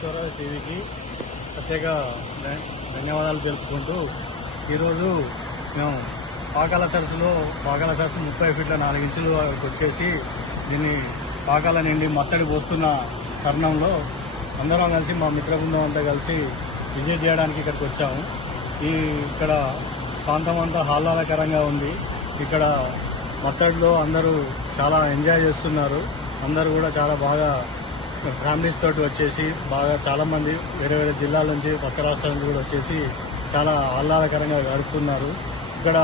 ఈశ్వర టీవీకి ప్రత్యేక ధన్యవాదాలు తెలుపుకుంటూ ఈరోజు మేము పాకాల సరస్సులో 30 ఫీట్ల 4 ఇంచులు వచ్చేసి దీన్ని పాకాల నిండి మత్తడి పోస్తున్న తరుణంలో అందరం కలిసి మా మిత్ర బృందం అంతా కలిసి విజిట్ చేయడానికి ఇక్కడికి వచ్చాము. ఇక్కడ ప్రాంతం అంతా ఆహ్లాదకరంగా ఉంది. ఇక్కడ మత్తడిలో అందరూ చాలా ఎంజాయ్ చేస్తున్నారు. అందరూ కూడా చాలా బాగా ఫ్యామిలీస్ తోటి వచ్చేసి చాలా మంది వేరే వేరే జిల్లాల నుంచి పక్క రాష్ట్రాల నుంచి కూడా వచ్చేసి చాలా ఆహ్లాదకరంగా గడుపుతున్నారు. ఇక్కడ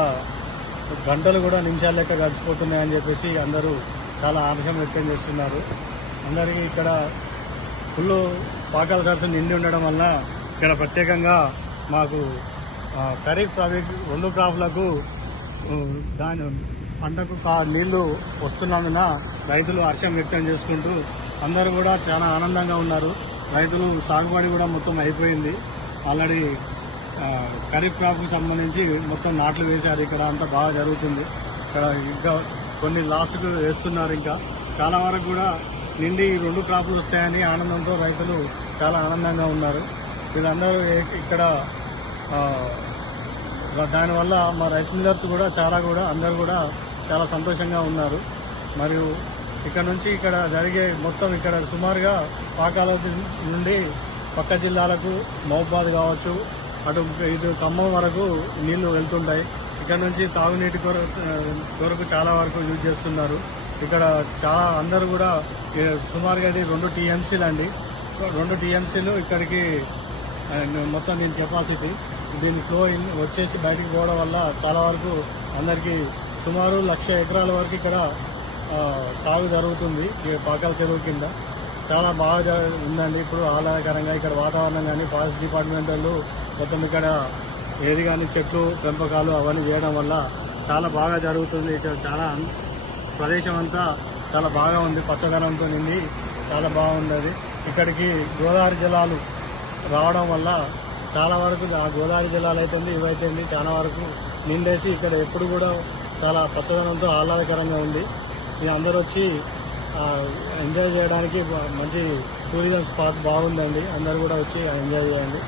గంటలు కూడా నిమిషాల లెక్క గడిచిపోతున్నాయని చెప్పేసి అందరూ చాలా ఆనందం వ్యక్తం చేస్తున్నారు. అందరికీ ఇక్కడ ఫుల్ పాకాల సరస్సు నిండి ఉండడం వల్ల ఇక్కడ ప్రత్యేకంగా మాకు ఖరీఫ్ రెండు క్రాప్లకు దాని పంటకు నీళ్లు వస్తున్నందున రైతులు హర్షం వ్యక్తం చేసుకుంటూ అందరూ కూడా చాలా ఆనందంగా ఉన్నారు. రైతులు సాగుబడి కూడా మొత్తం అయిపోయింది. ఆల్రెడీ ఖరీఫ్ క్రాప్కి సంబంధించి మొత్తం నాట్లు వేశారు. ఇక్కడ అంతా బాగా జరుగుతుంది. ఇక్కడ ఇంకా కొన్ని లాస్ట్కు వేస్తున్నారు. ఇంకా చాలా వరకు కూడా నిండి 2 క్రాప్లు వస్తాయని ఆనందంతో రైతులు చాలా ఆనందంగా ఉన్నారు. వీళ్ళందరూ ఇక్కడ దానివల్ల మా రైస్ మిల్లర్స్ కూడా అందరూ కూడా చాలా సంతోషంగా ఉన్నారు. మరియు ఇక్కడ జరిగే మొత్తం ఇక్కడ సుమారుగా పాకాల నుండి పక్క జిల్లాలకు మహబూబాద్ కావచ్చు, ఇటు ఖమ్మం వరకు నీళ్లు వెళ్తుంటాయి. ఇక్కడ నుంచి తాగునీటి కొరకు చాలా వరకు యూజ్ చేస్తున్నారు. ఇక్కడ అందరూ కూడా సుమారుగా ఇది 2 TMCలు అండి. 2 TMCలు ఇక్కడికి మొత్తం దీని కెపాసిటీ. దీని ఫ్లో వచ్చేసి బయటికి పోవడం వల్ల చాలా వరకు అందరికీ సుమారు 1,00,000 ఎకరాల వరకు ఇక్కడ సాగు జరుగుతుంది. పాకాల చెరువు కింద చాలా బాగా ఉందండి. ఇప్పుడు ఆహ్లాదకరంగా ఇక్కడ వాతావరణం కానీ ఫారెస్ట్ డిపార్ట్మెంట్ వాళ్ళు మొత్తం ఇక్కడ ఏది కానీ చెట్లు పెంపకాలు అవన్నీ చేయడం వల్ల చాలా బాగా జరుగుతుంది. ఇక్కడ చాలా ప్రదేశం అంతా చాలా బాగా ఉంది. పచ్చదనంతో నిండి చాలా బాగుంది. ఇక్కడికి గోదావరి జలాలు రావడం వల్ల చాలా వరకు ఆ గోదావరి జలాలు అయితే ఇవైతే చాలా వరకు నిండేసి ఇక్కడ ఎప్పుడు కూడా చాలా పచ్చదనంతో ఆహ్లాదకరంగా ఉంది. మీ అందరూ వచ్చి ఎంజాయ్ చేయడానికి మంచి టూరిజం స్పాట్ బాగుందండి. అందరూ కూడా వచ్చి ఎంజాయ్ చేయండి.